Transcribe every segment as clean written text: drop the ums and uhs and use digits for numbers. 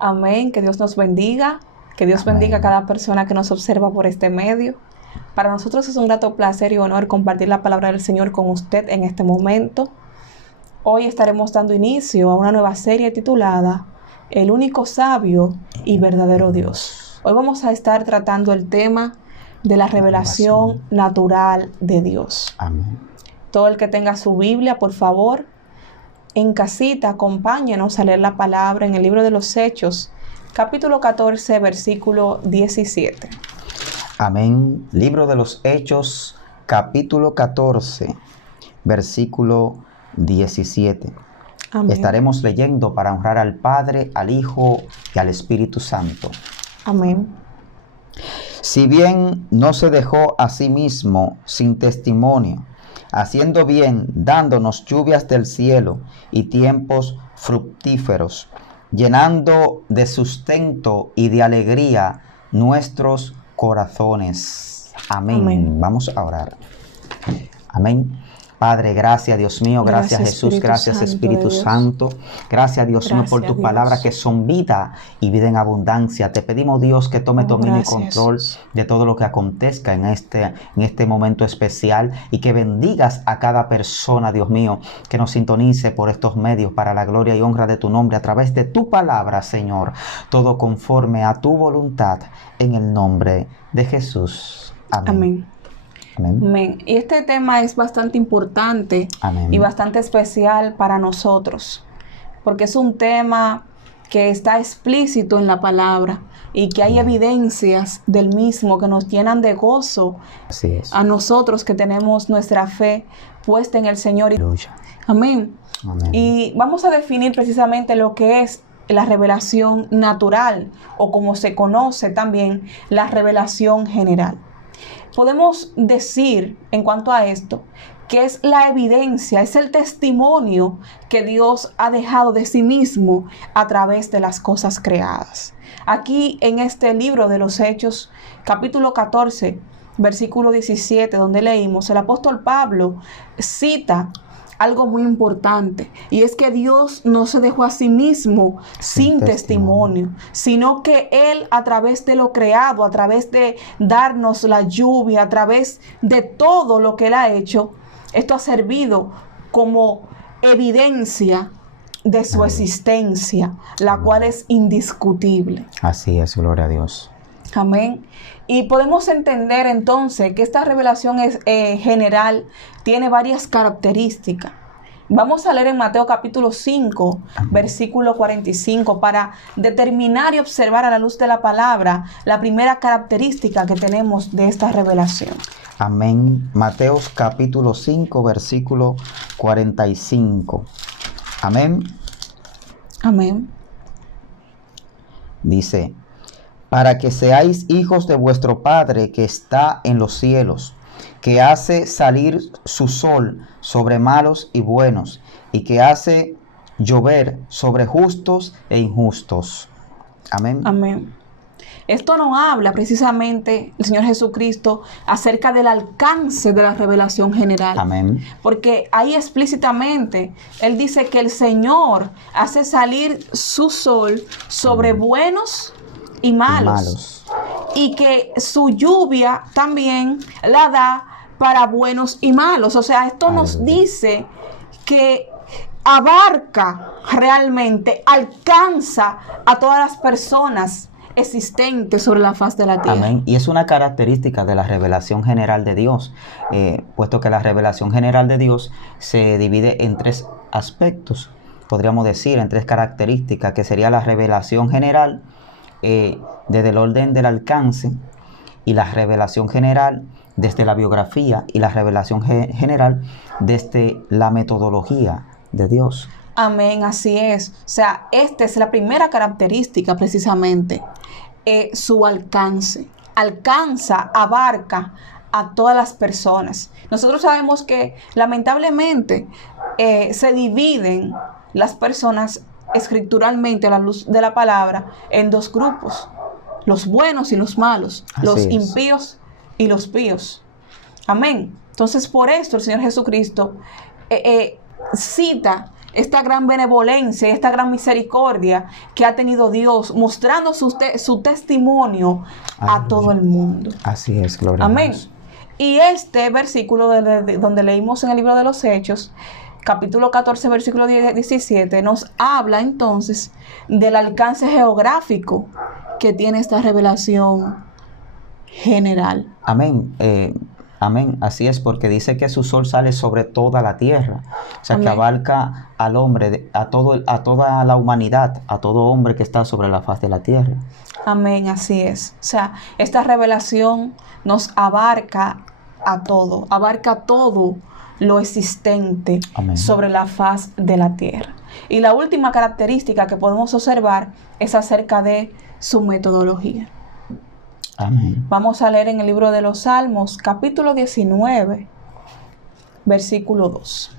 Amén. Que Dios nos bendiga. Que Dios bendiga a cada persona que nos observa por este medio. Para nosotros es un grato placer y honor compartir la palabra del Señor con usted en este momento. Hoy estaremos dando inicio a una nueva serie titulada El único sabio y verdadero Dios. Hoy vamos a estar tratando el tema de la revelación natural de Dios. Amén. Todo el que tenga su Biblia, por favor, en casita, acompáñenos a leer la palabra en el libro de los Hechos, capítulo 14, versículo 17. Amén. Libro de los Hechos, capítulo 14, versículo 17. Amén. Estaremos leyendo para honrar al Padre, al Hijo y al Espíritu Santo. Amén. Si bien no se dejó a sí mismo sin testimonio, haciendo bien, dándonos lluvias del cielo y tiempos fructíferos, llenando de sustento y de alegría nuestros corazones. Amén. Amén. Vamos a orar. Amén. Padre, gracias Dios mío, gracias Jesús, Espíritu gracias Santo Espíritu de Dios. Santo, gracias Dios mío por Gracias, tus Dios. palabras que son vida y vida en abundancia. Te pedimos Dios que tome dominio y Gracias, control Jesús. de todo lo que acontezca en este momento especial y que bendigas a cada persona, Dios mío, que nos sintonice por estos medios para la gloria y honra de tu nombre a través de tu palabra, Señor, todo conforme a tu voluntad en el nombre de Jesús. Amén. Amén. Amén. Amén. Y este tema es bastante importante Amén. y bastante especial para nosotros, porque es un tema que está explícito en la palabra y que hay Amén. evidencias del mismo que nos llenan de gozo Así es. a nosotros que tenemos nuestra fe puesta en el Señor. Aleluya. Amén. Amén. Y vamos a definir precisamente lo que es la revelación natural, o como se conoce también, la revelación general. Podemos decir en cuanto a esto que es la evidencia, es el testimonio que Dios ha dejado de sí mismo a través de las cosas creadas. Aquí en este libro de los Hechos, capítulo 14, versículo 17, donde leímos, el apóstol Pablo cita algo muy importante, y es que Dios no se dejó a sí mismo sin testimonio, sino que Él, a través de lo creado, a través de darnos la lluvia, a través de todo lo que Él ha hecho, esto ha servido como evidencia de su existencia, la cual es indiscutible. Así es, gloria a Dios. Amén. Y podemos entender entonces que esta revelación general tiene varias características. Vamos a leer en Mateo capítulo 5, Amén. versículo 45, para determinar y observar a la luz de la palabra la primera característica que tenemos de esta revelación. Amén. Mateo capítulo 5, versículo 45. Amén. Amén. Dice: para que seáis hijos de vuestro Padre que está en los cielos, que hace salir su sol sobre malos y buenos, y que hace llover sobre justos e injustos. Amén. Amén. Esto nos habla precisamente el Señor Jesucristo acerca del alcance de la revelación general. Amén. Porque ahí explícitamente Él dice que el Señor hace salir su sol sobre buenos y malos. Y que su lluvia también la da para buenos y malos. O sea, esto nos dice que abarca realmente, alcanza a todas las personas existentes sobre la faz de la tierra. Amén. Y es una característica de la revelación general de Dios, puesto que la revelación general de Dios se divide en tres aspectos, podríamos decir, en tres características, que sería la revelación general desde el orden del alcance, y la revelación general desde la biografía, y la revelación general desde la metodología de Dios. Amén, así es. O sea, esta es la primera característica precisamente, su alcance. Alcanza, abarca a todas las personas. Nosotros sabemos que lamentablemente se dividen las personas escrituralmente a la luz de la palabra en dos grupos: los buenos y los malos, los impíos y los píos. Amén. Entonces, por esto el Señor Jesucristo cita esta gran benevolencia, esta gran misericordia que ha tenido Dios, mostrando su testimonio a todo el mundo. Así es, gloria Amén. a Dios. Y este versículo donde leímos en el libro de los Hechos, capítulo 14, versículo 17, nos habla entonces del alcance geográfico que tiene esta revelación general. Amén. Amén. Así es, porque dice que su sol sale sobre toda la tierra. O sea, Amén. que abarca al hombre, a toda la humanidad, a todo hombre que está sobre la faz de la tierra. Amén, así es. O sea, esta revelación nos abarca a todo, abarca todo lo existente Amén. sobre la faz de la tierra. Y la última característica que podemos observar es acerca de su metodología. Amén. Vamos a leer en el libro de los Salmos, capítulo 19, versículo 2.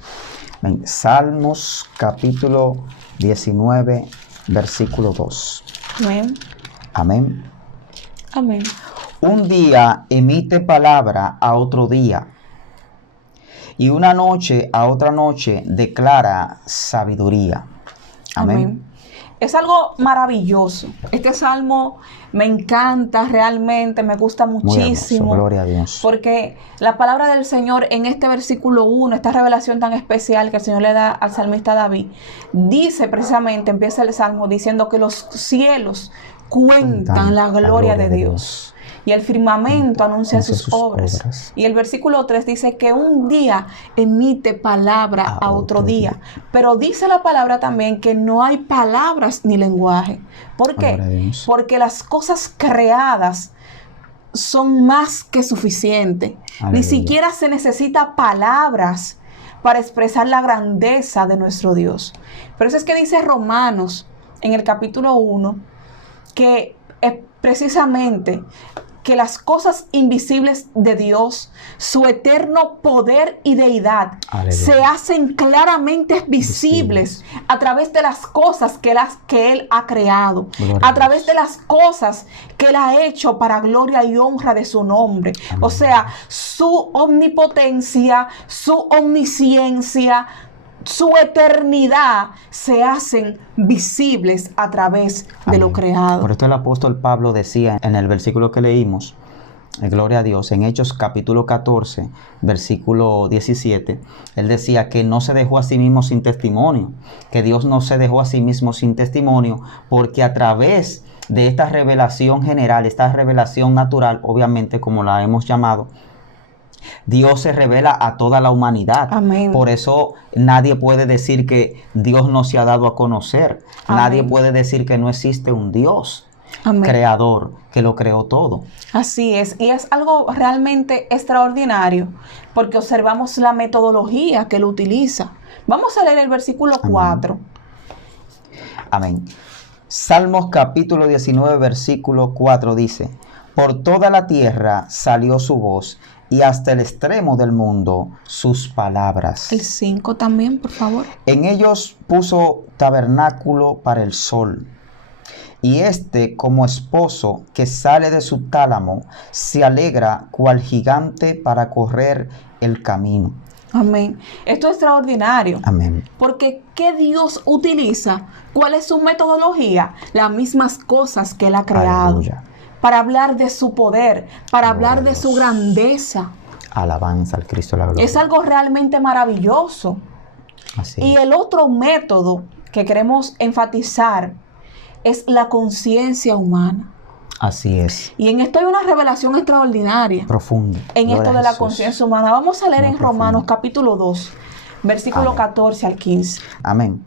Amén. Salmos capítulo 19, versículo 2. Amén. Amén. Amén. Un día emite palabra a otro día, y una noche a otra noche declara sabiduría. Amén. Amén. Es algo maravilloso. Este salmo me encanta realmente, me gusta Muy muchísimo. hermoso, gloria a Dios. Porque la palabra del Señor en este versículo 1, esta revelación tan especial que el Señor le da al salmista David, dice precisamente, empieza el salmo diciendo que los cielos cuentan la gloria de Dios. Y el firmamento anuncia sus obras. Y el versículo 3 dice que un día emite palabra a otro día. Pero dice la palabra también que no hay palabras ni lenguaje. ¿Por qué? Porque las cosas creadas son más que suficientes. Ni siquiera se necesita palabras para expresar la grandeza de nuestro Dios. Por eso es que dice Romanos en el capítulo 1 que precisamente que las cosas invisibles de Dios, su eterno poder y deidad, se hacen claramente visibles a través de las cosas que Él ha creado, a través de las cosas que Él ha hecho para gloria y honra de su nombre. Amén. O sea, su omnipotencia, su omnisciencia, su eternidad se hacen visibles a través de lo creado. Por esto el apóstol Pablo decía en el versículo que leímos, gloria a Dios, en Hechos capítulo 14, versículo 17, él decía que no se dejó a sí mismo sin testimonio, que Dios no se dejó a sí mismo sin testimonio, porque a través de esta revelación general, esta revelación natural, obviamente como la hemos llamado, Dios se revela a toda la humanidad. Amén. Por eso nadie puede decir que Dios no se ha dado a conocer. Amén. Nadie puede decir que no existe un Dios Amén. Creador que lo creó todo. Así es, y es algo realmente extraordinario porque observamos la metodología que él utiliza. Vamos a leer el versículo 4. Amén. Salmos capítulo 19, versículo 4 dice: por toda la tierra salió su voz, y hasta el extremo del mundo sus palabras. El 5 también, por favor. En ellos puso tabernáculo para el sol, y éste, como esposo que sale de su tálamo, se alegra cual gigante para correr el camino. Amén. Esto es extraordinario. Amén. Porque ¿qué Dios utiliza? ¿Cuál es su metodología? Las mismas cosas que Él ha creado. Aleluya. Para hablar de su poder, para hablar de su grandeza. Alabanza al Cristo de la gloria. Es algo realmente maravilloso. Así Y es. el otro método que queremos enfatizar es la conciencia humana. Así es. Y en esto hay una revelación extraordinaria. Profundo. En Gloria esto a de la Jesús. conciencia humana. Vamos a leer Muy en profundo. Romanos capítulo 2, versículo Amén. 14 al 15. Amén.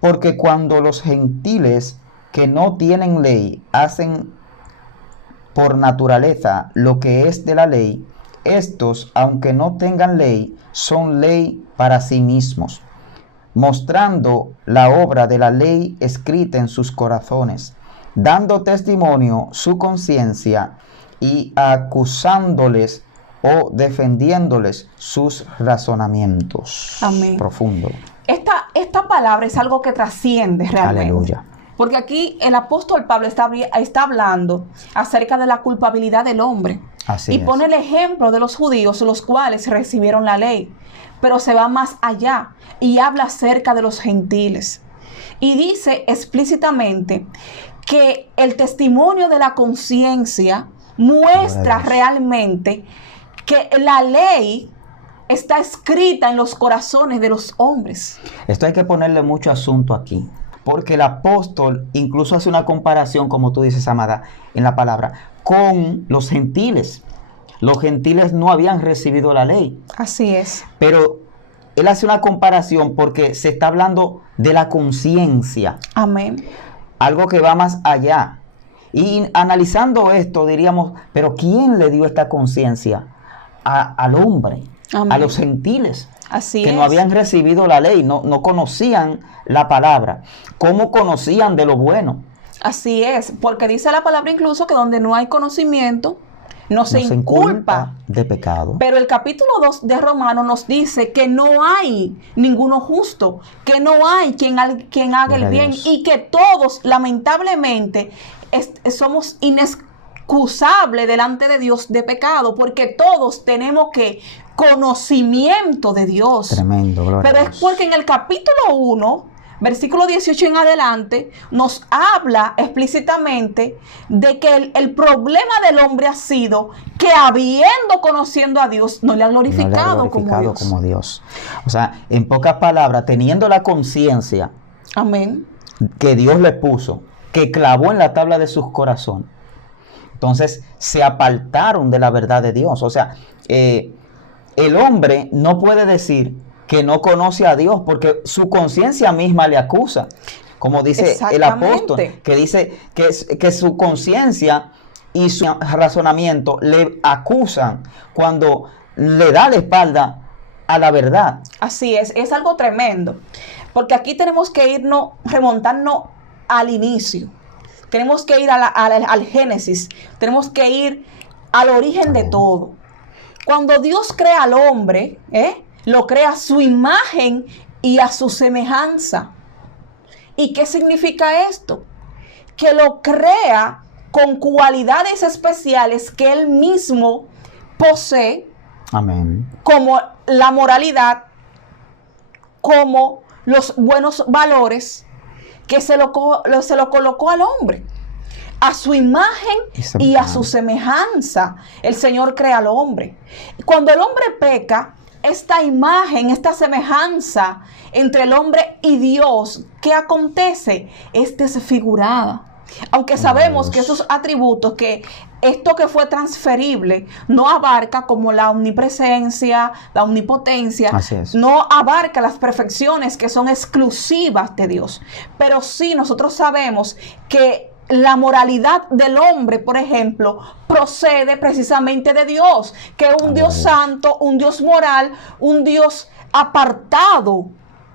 Porque cuando los gentiles que no tienen ley hacen por naturaleza lo que es de la ley, estos, aunque no tengan ley, son ley para sí mismos, mostrando la obra de la ley escrita en sus corazones, dando testimonio su conciencia y acusándoles o defendiéndoles sus razonamientos. Amén. Profundo. Esta palabra es algo que trasciende realmente. Aleluya. Porque aquí el apóstol Pablo está hablando acerca de la culpabilidad del hombre. Así y es. pone el ejemplo de los judíos, los cuales recibieron la ley. pero se va más allá y habla acerca de los gentiles. Y dice explícitamente que el testimonio de la conciencia muestra realmente que la ley está escrita en los corazones de los hombres. Esto hay que ponerle mucho asunto aquí, porque el apóstol incluso hace una comparación, como tú dices, amada, en la palabra, con los gentiles. Los gentiles no habían recibido la ley. Así es. Pero él hace una comparación porque se está hablando de la conciencia. Amén. Algo que va más allá. Y analizando esto diríamos, pero ¿quién le dio esta conciencia? Al hombre, Amén. A los gentiles. Así que es. no habían recibido la ley, no conocían la palabra. ¿Cómo conocían de lo bueno? Así es, porque dice la palabra incluso que donde no hay conocimiento, no se inculpa de pecado. Pero el capítulo 2 de Romanos nos dice que no hay ninguno justo, que no hay quien haga el bien y que todos, lamentablemente, somos inexcusables delante de Dios de pecado, porque todos tenemos conocimiento de Dios. Tremendo, gloria Pero a es Dios. porque en el capítulo 1, versículo 18 en adelante, nos habla explícitamente de que el problema del hombre ha sido que habiendo conociendo a Dios, no le ha glorificado, como Dios. O sea, en pocas palabras, teniendo la conciencia Amén. que Dios le puso, que clavó en la tabla de sus corazones, entonces se apartaron de la verdad de Dios. O sea, el hombre no puede decir que no conoce a Dios porque su conciencia misma le acusa. Como dice el apóstol, que dice que su conciencia y su razonamiento le acusan cuando le da la espalda a la verdad. Así es algo tremendo. Porque aquí tenemos que remontarnos al inicio. Tenemos que ir al Génesis. Tenemos que ir al origen de todo. Cuando Dios crea al hombre, lo crea a su imagen y a su semejanza. ¿Y qué significa esto? Que lo crea con cualidades especiales que él mismo posee. Amén. Como la moralidad, como los buenos valores que se lo colocó al hombre. A su imagen y a su semejanza, el Señor crea al hombre. Cuando el hombre peca, esta imagen, esta semejanza entre el hombre y Dios, ¿qué acontece? Es desfigurada. Aunque sabemos que esos atributos, que esto que fue transferible, no abarca como la omnipresencia, la omnipotencia, no abarca las perfecciones que son exclusivas de Dios. Pero sí nosotros sabemos que la moralidad del hombre, por ejemplo, procede precisamente de Dios, que es un Dios santo, un Dios moral, un Dios apartado.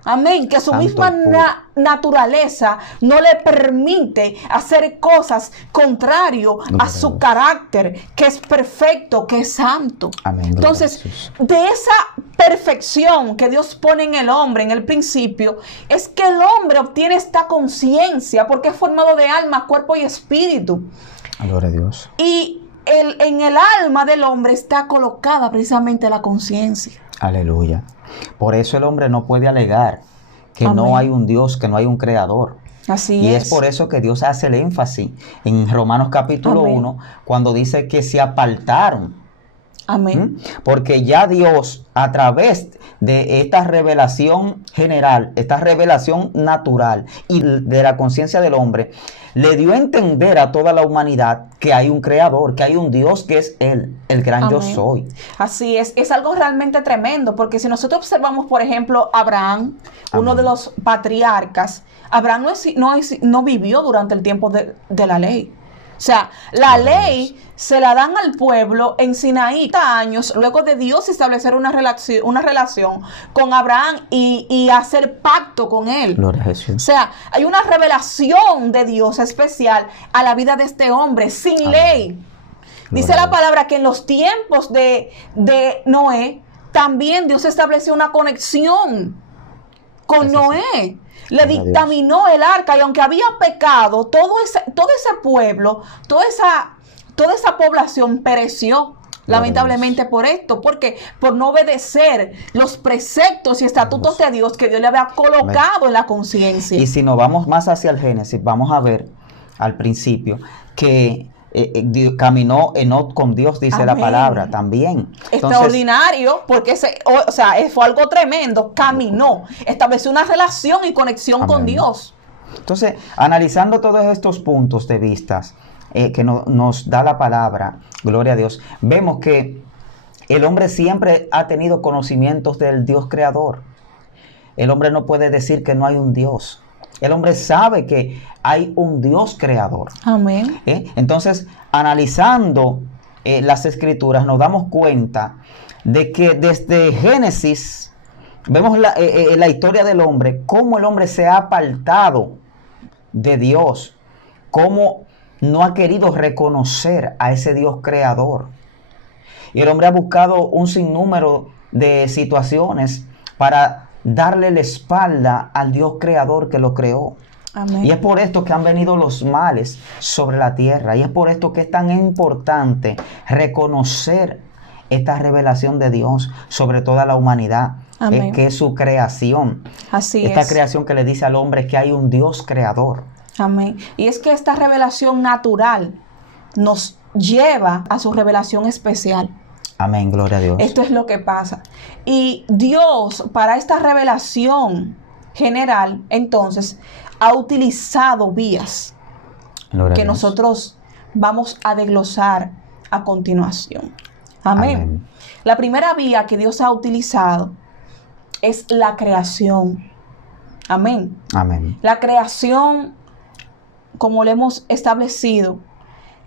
Amén, que su misma naturaleza no le permite hacer cosas contrario a su carácter, que es perfecto, que es santo. Amén. Entonces, de esa perfección que Dios pone en el hombre en el principio, es que el hombre obtiene esta conciencia, porque es formado de alma, cuerpo y espíritu. Gloria a Dios. Y en el alma del hombre está colocada precisamente la conciencia. Aleluya. Por eso el hombre no puede alegar que no hay un Dios, que no hay un creador. Así es. Y es por eso que Dios hace el énfasis en Romanos capítulo 1, cuando dice que se apartaron. Amén. Porque ya Dios, a través de esta revelación general, esta revelación natural y de la conciencia del hombre, le dio a entender a toda la humanidad que hay un creador, que hay un Dios que es Él, el gran yo soy. Así es algo realmente tremendo, porque si nosotros observamos, por ejemplo, Abraham, uno de los patriarcas, Abraham no vivió durante el tiempo de la ley. O sea, la ley se la dan al pueblo en Sinaí 30 años luego de Dios establecer una relación con Abraham y hacer pacto con él. Gloria a Jesús. O sea, hay una revelación de Dios especial a la vida de este hombre sin ley. Dice la palabra que en los tiempos de Noé también Dios estableció una conexión con Noé. Le dictaminó el arca, y aunque había pecado, todo ese pueblo, toda esa población pereció. lamentablemente por esto, porque por no obedecer los preceptos y estatutos de Dios que Dios le había colocado en la conciencia. Y si nos vamos más hacia el Génesis, vamos a ver al principio que caminó Enoc con Dios, dice la palabra también. Extraordinario, porque fue algo tremendo. Caminó, estableció una relación y conexión con Dios. Entonces, analizando todos estos puntos de vistas que nos da la palabra, gloria a Dios, vemos que el hombre siempre ha tenido conocimientos del Dios creador. El hombre no puede decir que no hay un Dios. El hombre sabe que hay un Dios creador. Amén. Entonces, analizando las escrituras, nos damos cuenta de que desde Génesis vemos la historia del hombre, cómo el hombre se ha apartado de Dios, cómo no ha querido reconocer a ese Dios creador. Y el hombre ha buscado un sinnúmero de situaciones para darle la espalda al Dios creador que lo creó. Amén. Y es por esto que han venido los males sobre la tierra. Y es por esto que es tan importante reconocer esta revelación de Dios sobre toda la humanidad. Amén. Que es su creación. Así esta es. creación que le dice al hombre que hay un Dios creador. Amén. Y es que esta revelación natural nos lleva a su revelación especial. Amén, gloria a Dios. Esto es lo que pasa. Y Dios, para esta revelación general, entonces, ha utilizado vías que nosotros vamos a desglosar a continuación. Amén. Amén. La primera vía que Dios ha utilizado es la creación. Amén. Amén. La creación, como lo hemos establecido,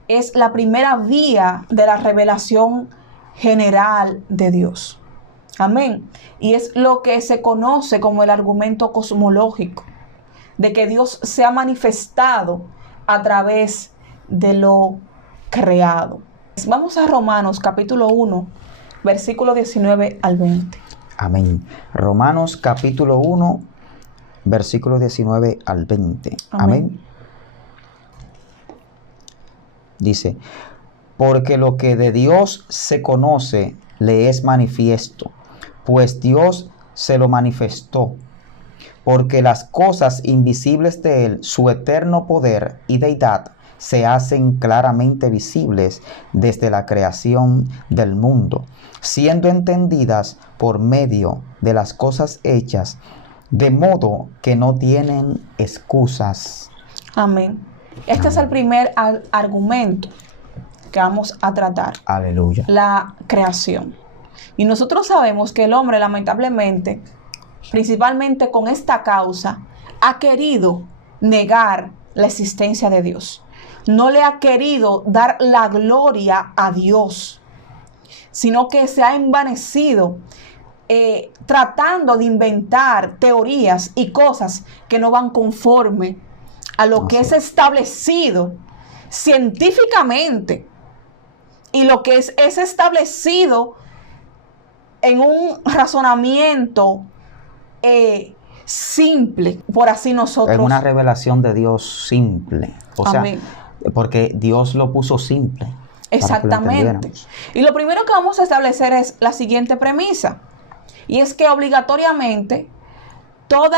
es la primera vía de la revelación general de Dios. Amén. Y es lo que se conoce como el argumento cosmológico, de que Dios se ha manifestado a través de lo creado. Vamos a Romanos capítulo 1, versículo 19 al 20. Amén. Romanos capítulo 1, versículo 19 al 20. Amén. Dice: porque lo que de Dios se conoce le es manifiesto, pues Dios se lo manifestó, porque las cosas invisibles de Él, su eterno poder y deidad, se hacen claramente visibles desde la creación del mundo, siendo entendidas por medio de las cosas hechas, de modo que no tienen excusas. Amén. Este es el primer argumento que vamos a tratar. Aleluya. La creación. Y nosotros sabemos que el hombre, lamentablemente, principalmente con esta causa, ha querido negar la existencia de Dios. No le ha querido dar la gloria a Dios, sino que se ha envanecido tratando de inventar teorías y cosas que no van conforme a lo que es establecido científicamente y lo que es establecido en un razonamiento simple, por así nosotros. Es una revelación de Dios simple. O Amén. sea, porque Dios lo puso simple. Exactamente. Y lo primero que vamos a establecer es la siguiente premisa. Y es que obligatoriamente todo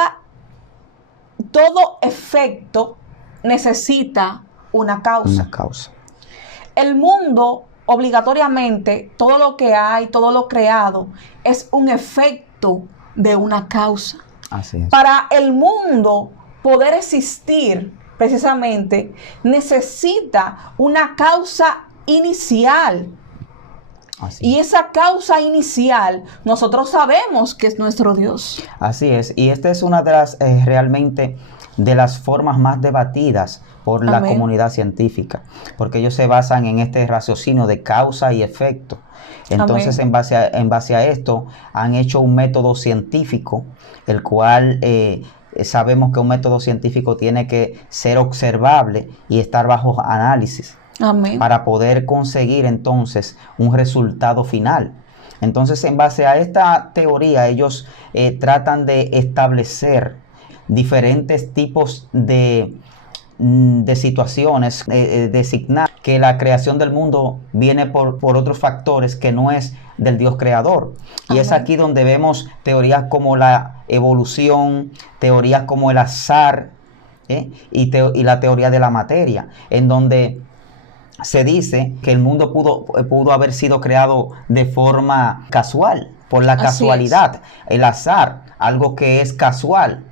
efecto necesita una causa. Una causa. El mundo, obligatoriamente, todo lo que hay, todo lo creado, es un efecto de una causa. Así es. Para el mundo poder existir, precisamente, necesita una causa inicial. Así Y esa causa inicial, nosotros sabemos que es nuestro Dios. Así es. Y esta es una de las realmente de las formas más debatidas por la Amén. comunidad científica, porque ellos se basan en este raciocinio de causa y efecto. Entonces, en base a esto, han hecho un método científico, el cual sabemos que un método científico tiene que ser observable y estar bajo análisis. Amén. Para poder conseguir entonces un resultado final. Entonces, en base a esta teoría, ellos tratan de establecer diferentes tipos de de situaciones, designar que la creación del mundo viene por otros factores que no es del Dios creador. Y Amén. es aquí donde vemos teorías como la evolución, teorías como el azar, y la teoría de la materia, en donde se dice que el mundo pudo haber sido creado de forma casual, por la casualidad, el azar, algo que es casual.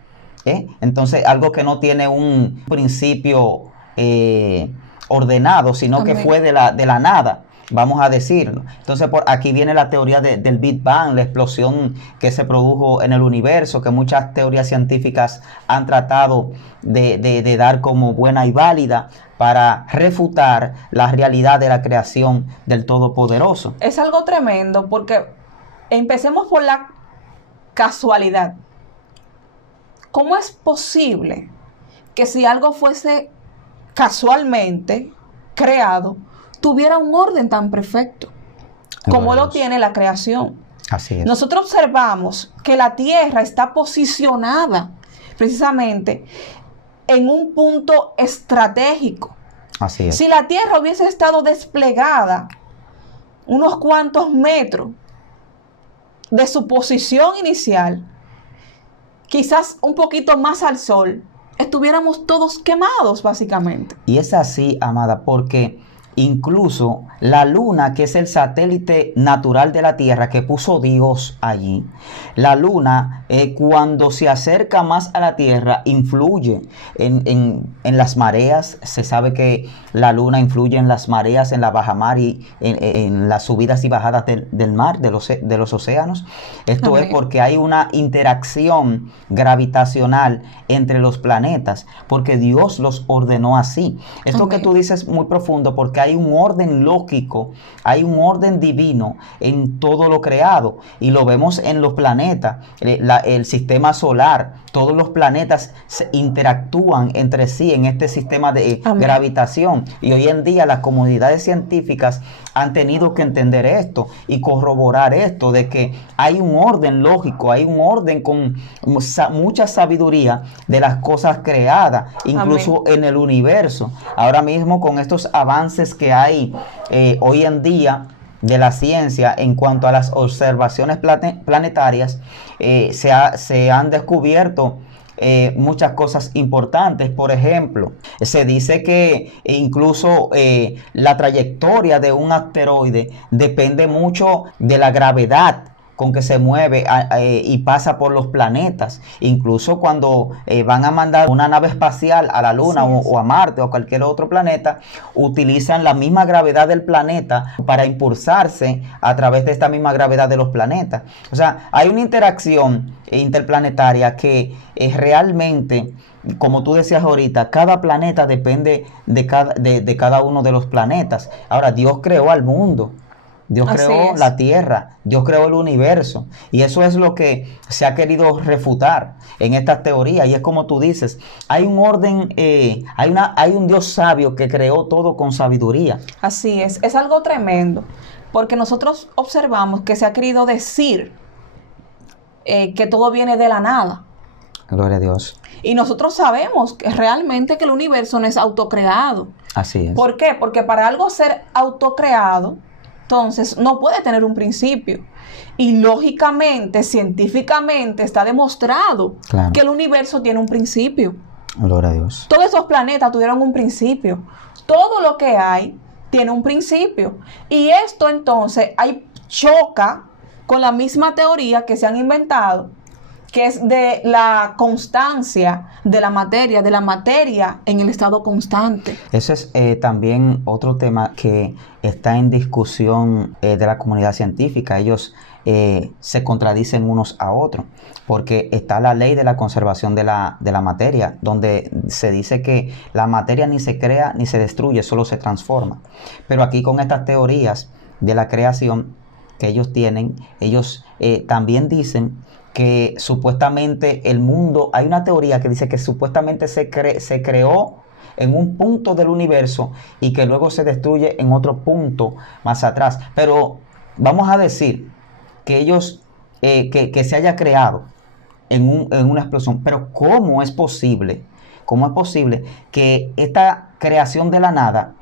Entonces, algo que no tiene un principio ordenado, sino Amén. que fue de la nada, vamos a decirlo. Entonces, por aquí viene la teoría del Big Bang, la explosión que se produjo en el universo, que muchas teorías científicas han tratado de dar como buena y válida para refutar la realidad de la creación del Todopoderoso. Es algo tremendo porque empecemos por la casualidad. ¿Cómo es posible que si algo fuese casualmente creado, tuviera un orden tan perfecto como lo tiene la creación? Así es. Nosotros observamos que la Tierra está posicionada precisamente en un punto estratégico. Así es. Si la Tierra hubiese estado desplegada unos cuantos metros de su posición inicial, quizás un poquito más al sol, estuviéramos todos quemados básicamente. Y es así, amada, porque incluso la luna, que es el satélite natural de la Tierra que puso Dios allí, la luna cuando se acerca más a la Tierra influye en las mareas. Se sabe que la luna influye en las mareas, en la bajamar y en las subidas y bajadas del mar, de los océanos. Esto Amén. es porque hay una interacción gravitacional entre los planetas, porque Dios los ordenó así. Esto Amén. que tú dices es muy profundo, porque hay un orden lógico, hay un orden divino en todo lo creado, y lo vemos en los planetas, el sistema solar. Todos los planetas se interactúan entre sí en este sistema de Amén. gravitación, y hoy en día las comunidades científicas han tenido que entender esto y corroborar esto, de que hay un orden lógico, hay un orden con mucha sabiduría de las cosas creadas, incluso Amén. en el universo. Ahora mismo, con estos avances que hay hoy en día de la ciencia en cuanto a las observaciones planetarias, se han descubierto muchas cosas importantes. Por ejemplo, se dice que incluso la trayectoria de un asteroide depende mucho de la gravedad con que se mueve y pasa por los planetas. Incluso cuando van a mandar una nave espacial a la Luna o a Marte o cualquier otro planeta, utilizan la misma gravedad del planeta para impulsarse a través de esta misma gravedad de los planetas. O sea, hay una interacción interplanetaria que es realmente, como tú decías ahorita, cada planeta depende de cada uno de los planetas. Ahora, Dios creó al mundo. Dios creó la Tierra, Dios creó el universo, y eso es lo que se ha querido refutar en estas teorías. Y es como tú dices, hay un orden, hay un Dios sabio que creó todo con sabiduría. Así es algo tremendo, porque nosotros observamos que se ha querido decir que todo viene de la nada. Gloria a Dios. Y nosotros sabemos que realmente que el universo no es autocreado. Así es. ¿Por qué? Porque para algo ser autocreado, entonces no puede tener un principio. Y lógicamente, científicamente, está demostrado que el universo tiene un principio. Gloria a Dios. Todos esos planetas tuvieron un principio. Todo lo que hay tiene un principio. Y esto entonces choca con la misma teoría que se han inventado, que es de la constancia de la materia en el estado constante. Ese es también otro tema que está en discusión de la comunidad científica. Ellos se contradicen unos a otros, porque está la ley de la conservación de la materia, donde se dice que la materia ni se crea ni se destruye, solo se transforma. Pero aquí, con estas teorías de la creación que ellos tienen, ellos también dicen que supuestamente el mundo, hay una teoría que dice que supuestamente se creó en un punto del universo y que luego se destruye en otro punto más atrás. Pero vamos a decir que ellos, que se haya creado en una explosión. Pero ¿cómo es posible ¿Cómo es posible que esta creación de la nada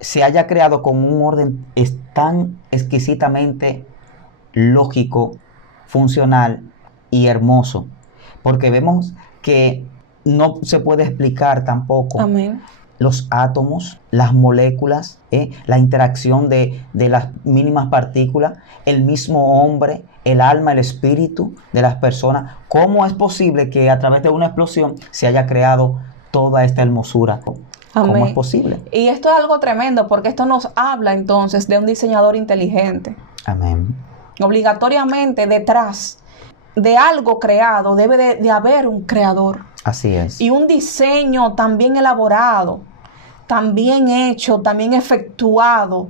se haya creado con un orden tan exquisitamente lógico, funcional y hermoso? Porque vemos que no se puede explicar tampoco Amén. los átomos, las moléculas, la interacción de las mínimas partículas, el mismo hombre, el alma, el espíritu de las personas. ¿Cómo es posible que a través de una explosión se haya creado toda esta hermosura? ¿Cómo Amén. es posible? Y esto es algo tremendo porque esto nos habla entonces de un diseñador inteligente. Amén. Obligatoriamente detrás de algo creado debe de haber un creador. Así es. Y un diseño tan bien elaborado, tan bien hecho, tan bien efectuado,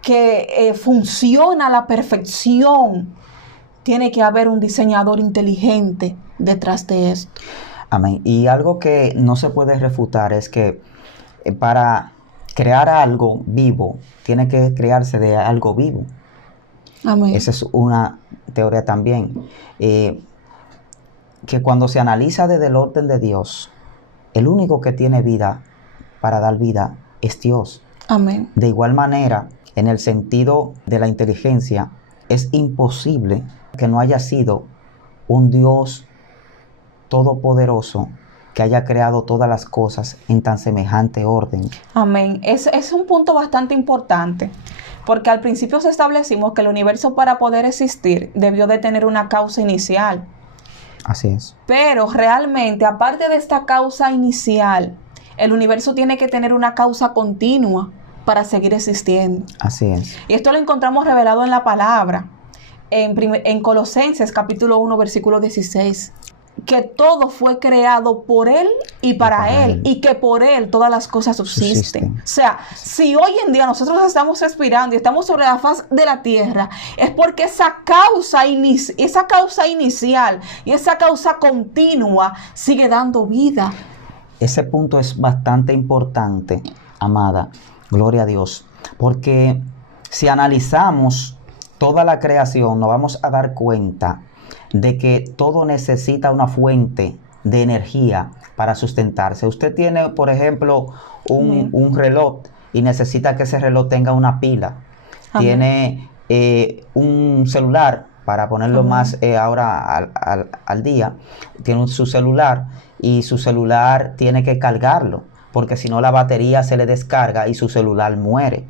que funciona a la perfección. Tiene que haber un diseñador inteligente detrás de esto. Amén. Y algo que no se puede refutar es que para crear algo vivo, tiene que crearse de algo vivo. Amén. Esa es una teoría también. Que cuando se analiza desde el orden de Dios, el único que tiene vida para dar vida es Dios. Amén. De igual manera, en el sentido de la inteligencia, es imposible que no haya sido un Dios todopoderoso que haya creado todas las cosas en tan semejante orden. Amén. Es un punto bastante importante, porque al principio establecimos que el universo, para poder existir, debió de tener una causa inicial. Así es. Pero realmente, aparte de esta causa inicial, el universo tiene que tener una causa continua para seguir existiendo. Así es. Y esto lo encontramos revelado en la palabra, en Colosenses capítulo 1, versículo 16. Que todo fue creado por Él y para Él, y que por Él todas las cosas subsisten. O sea, si hoy en día nosotros estamos respirando y estamos sobre la faz de la tierra, es porque esa causa inicial y esa causa continua sigue dando vida. Ese punto es bastante importante, amada, gloria a Dios, porque si analizamos toda la creación, nos vamos a dar cuenta de que todo necesita una fuente de energía para sustentarse. Usted tiene, por ejemplo, un reloj y necesita que ese reloj tenga una pila. Amén. Tiene un celular, para ponerlo Amén. Más ahora al día, tiene su celular y su celular tiene que cargarlo, porque si no la batería se le descarga y su celular muere.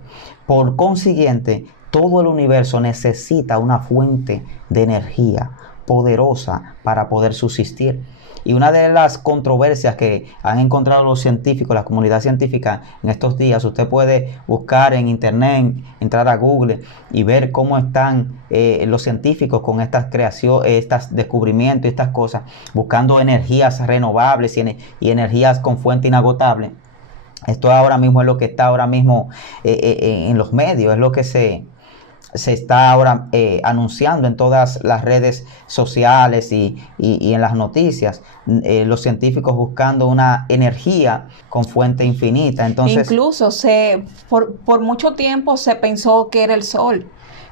Por consiguiente, todo el universo necesita una fuente de energía poderosa para poder subsistir. Y una de las controversias que han encontrado los científicos, la comunidad científica en estos días, usted puede buscar en internet, entrar a Google y ver cómo están los científicos con estas creaciones, estos descubrimientos y estas cosas, buscando energías renovables y energías con fuente inagotable. Esto ahora mismo es lo que está ahora mismo en los medios, es lo que se está ahora anunciando en todas las redes sociales y en las noticias, los científicos buscando una energía con fuente infinita. Entonces, incluso por mucho tiempo se pensó que era el sol,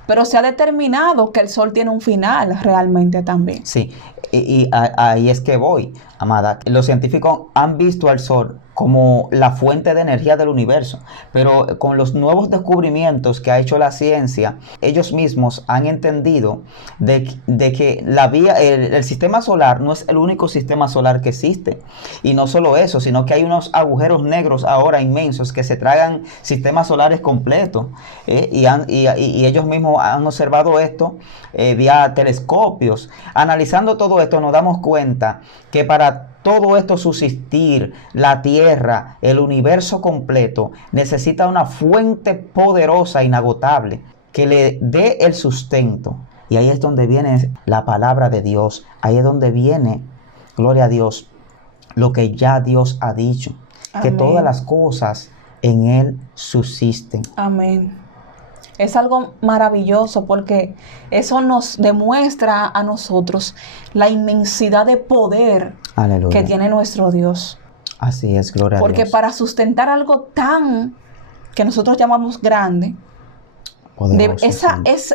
pero se ha determinado que el sol tiene un final realmente también. Sí, y ahí es que voy, amada. Los científicos han visto al sol como la fuente de energía del universo, pero con los nuevos descubrimientos que ha hecho la ciencia, ellos mismos han entendido de que el sistema solar no es el único sistema solar que existe, y no solo eso, sino que hay unos agujeros negros ahora inmensos que se tragan sistemas solares completos, y ellos mismos han observado esto vía telescopios. Analizando todo esto, nos damos cuenta que para todo esto subsistir, la Tierra, el universo completo, necesita una fuente poderosa, inagotable, que le dé el sustento. Y ahí es donde viene la palabra de Dios. Ahí es donde viene, gloria a Dios, lo que ya Dios ha dicho. Amén. Que todas las cosas en Él subsisten. Amén. Es algo maravilloso porque eso nos demuestra a nosotros la inmensidad de poder Aleluya. Que tiene nuestro Dios. Así es, gloria a Dios. Porque para sustentar algo tan que nosotros llamamos grande, Poderoso, sí.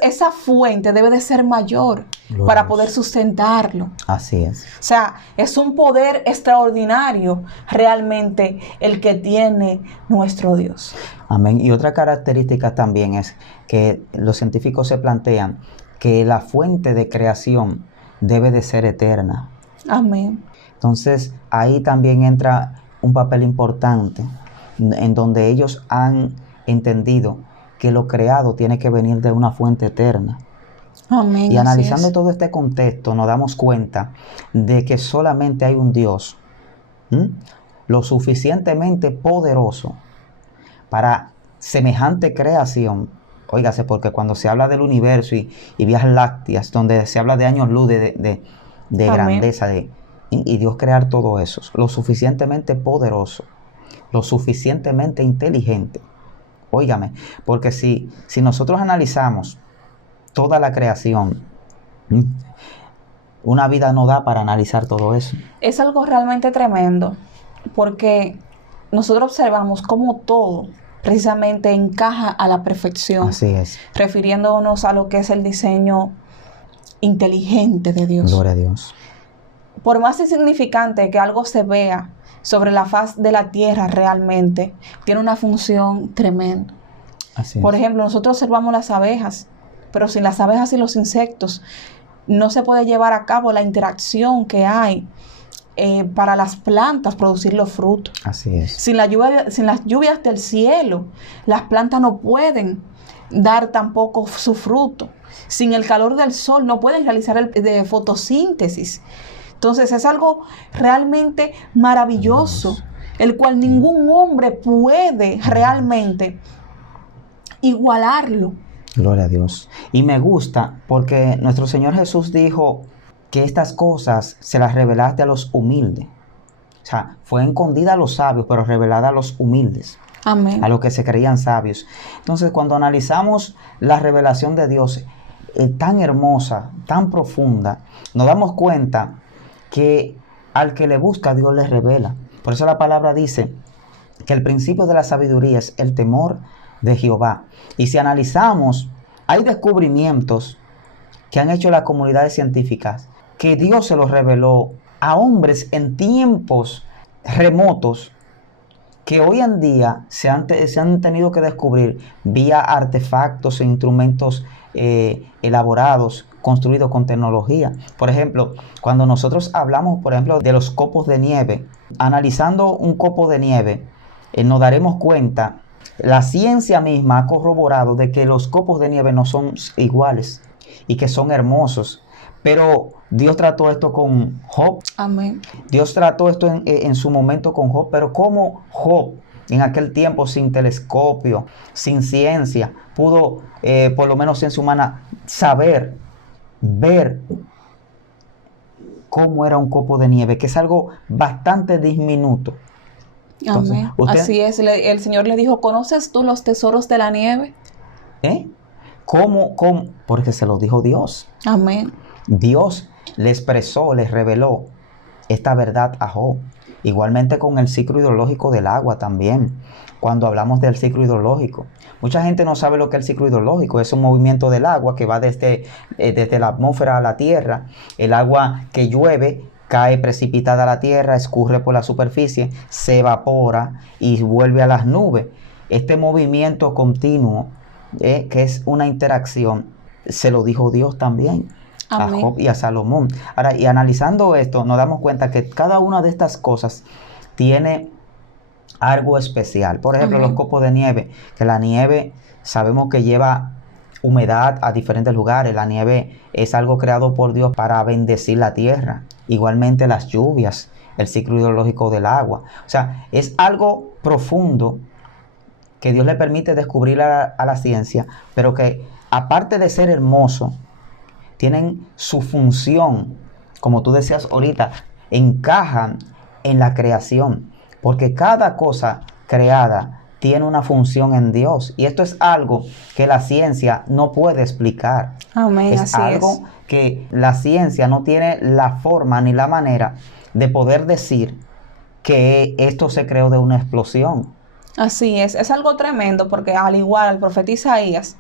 Esa fuente debe de ser mayor para poder sustentarlo. Así es. O sea, es un poder extraordinario realmente el que tiene nuestro Dios. Amén. Y otra característica también es que los científicos se plantean que la fuente de creación debe de ser eterna. Amén. Entonces, ahí también entra un papel importante en donde ellos han entendido que lo creado tiene que venir de una fuente eterna. Amén. Y analizando así es. todo este contexto, nos damos cuenta de que solamente hay un Dios lo suficientemente poderoso para semejante creación. Óigase, porque cuando se habla del universo y vías lácteas, donde se habla de años luz, de grandeza, y Dios crear todo eso, lo suficientemente poderoso, lo suficientemente inteligente. Óigame, porque si nosotros analizamos toda la creación, una vida no da para analizar todo eso. Es algo realmente tremendo, porque nosotros observamos cómo todo precisamente encaja a la perfección. Así es. Refiriéndonos a lo que es el diseño inteligente de Dios. Gloria a Dios. Por más insignificante que algo se vea sobre la faz de la tierra realmente, tiene una función tremenda. Así Por es. ejemplo, nosotros observamos las abejas, pero sin las abejas y los insectos no se puede llevar a cabo la interacción que hay para las plantas producir los frutos. Así es. Sin las lluvias del cielo, las plantas no pueden dar tampoco su fruto. Sin el calor del sol no pueden realizar de fotosíntesis. Entonces es algo realmente maravilloso, el cual ningún hombre puede realmente igualarlo. Gloria a Dios. Y me gusta porque nuestro Señor Jesús dijo que estas cosas se las revelaste a los humildes. O sea, fue escondida a los sabios, pero revelada a los humildes. Amén. A los que se creían sabios. Entonces, cuando analizamos la revelación de Dios tan hermosa, tan profunda, nos damos cuenta que al que le busca, Dios le revela. Por eso la palabra dice que el principio de la sabiduría es el temor de Jehová. Y si analizamos, hay descubrimientos que han hecho las comunidades científicas que Dios se los reveló a hombres en tiempos remotos que hoy en día se han tenido que descubrir vía artefactos e instrumentos elaborados, construidos con tecnología. Por ejemplo, cuando nosotros hablamos, por ejemplo, de los copos de nieve, analizando un copo de nieve, nos daremos cuenta, la ciencia misma ha corroborado de que los copos de nieve no son iguales y que son hermosos. Pero Dios trató esto con Job. Amén. Dios trató esto en su momento con Job, pero como Job en aquel tiempo sin telescopio, sin ciencia, pudo, por lo menos ciencia humana, saber, ver cómo era un copo de nieve, que es algo bastante diminuto. Entonces, Amén. Así es. El Señor le dijo, ¿conoces tú los tesoros de la nieve? ¿Cómo? Porque se lo dijo Dios. Amén. Dios le expresó, le reveló esta verdad a Job. Igualmente con el ciclo hidrológico del agua también. Cuando hablamos del ciclo hidrológico, mucha gente no sabe lo que es el ciclo hidrológico. Es un movimiento del agua que va desde la atmósfera a la tierra. El agua que llueve cae precipitada a la tierra, escurre por la superficie, se evapora y vuelve a las nubes. Este movimiento continuo, que es una interacción, se lo dijo Dios también. Amén. A Job y a Salomón. Ahora, y analizando esto, nos damos cuenta que cada una de estas cosas tiene algo especial. Por ejemplo, Amén. Los copos de nieve, que la nieve sabemos que lleva humedad a diferentes lugares. La nieve es algo creado por Dios para bendecir la tierra. Igualmente las lluvias, el ciclo hidrológico del agua. O sea, es algo profundo que Dios le permite descubrir a la ciencia, pero que aparte de ser hermoso, tienen su función, como tú decías ahorita, encajan en la creación, porque cada cosa creada tiene una función en Dios, y esto es algo que la ciencia no puede explicar. Amén, es algo que la ciencia no tiene la forma ni la manera de poder decir que esto se creó de una explosión. Así es algo tremendo, porque al igual el profeta Isaías,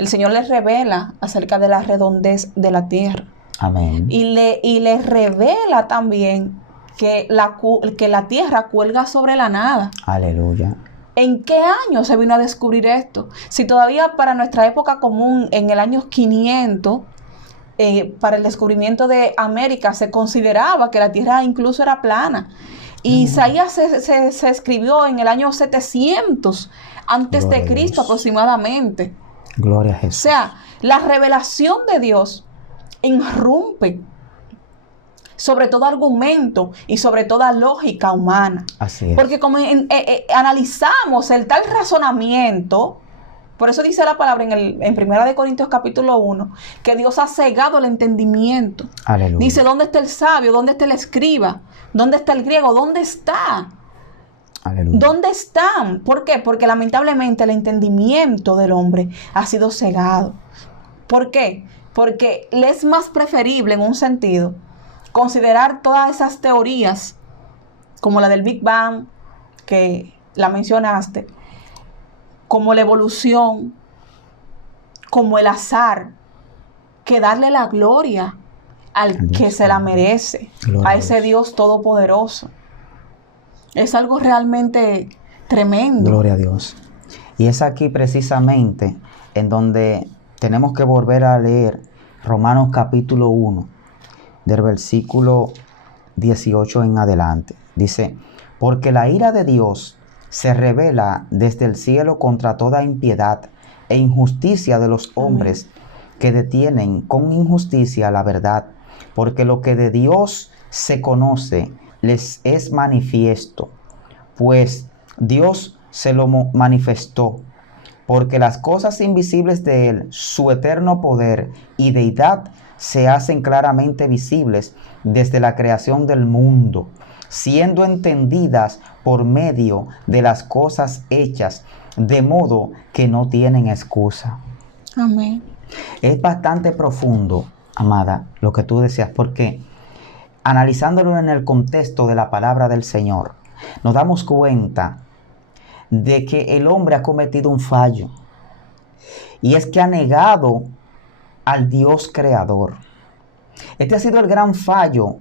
el Señor les revela acerca de la redondez de la tierra. Amén. Y les revela también que la tierra cuelga sobre la nada. Aleluya. ¿En qué año se vino a descubrir esto? Si todavía para nuestra época común, en el año 500, para el descubrimiento de América, se consideraba que la tierra incluso era plana. Y Isaías se escribió en el año 700 antes de Cristo aproximadamente. Gloria a Jesús. O sea, la revelación de Dios irrumpe sobre todo argumento y sobre toda lógica humana. Así es. Porque como analizamos el tal razonamiento, por eso dice la palabra en 1 Corintios capítulo 1, que Dios ha cegado el entendimiento. Aleluya. Dice, ¿dónde está el sabio? ¿Dónde está el escriba? ¿Dónde está el griego? ¿Dónde está? Aleluya. ¿Dónde están? ¿Por qué? Porque lamentablemente el entendimiento del hombre ha sido cegado. ¿Por qué? Porque le es más preferible en un sentido considerar todas esas teorías como la del Big Bang, que la mencionaste, como la evolución, como el azar, que darle la gloria al que se la merece, a ese Dios todopoderoso. Es algo realmente tremendo. Gloria a Dios. Y es aquí precisamente en donde tenemos que volver a leer Romanos capítulo 1, del versículo 18 en adelante. Dice, porque la ira de Dios se revela desde el cielo contra toda impiedad e injusticia de los hombres que detienen con injusticia la verdad, porque lo que de Dios se conoce les es manifiesto, pues Dios se lo manifestó, porque las cosas invisibles de Él, su eterno poder y deidad, se hacen claramente visibles desde la creación del mundo, siendo entendidas por medio de las cosas hechas, de modo que no tienen excusa. Amén. Es bastante profundo, amada, lo que tú decías, porque analizándolo en el contexto de la palabra del Señor, nos damos cuenta de que el hombre ha cometido un fallo, y es que ha negado al Dios creador. Este ha sido el gran fallo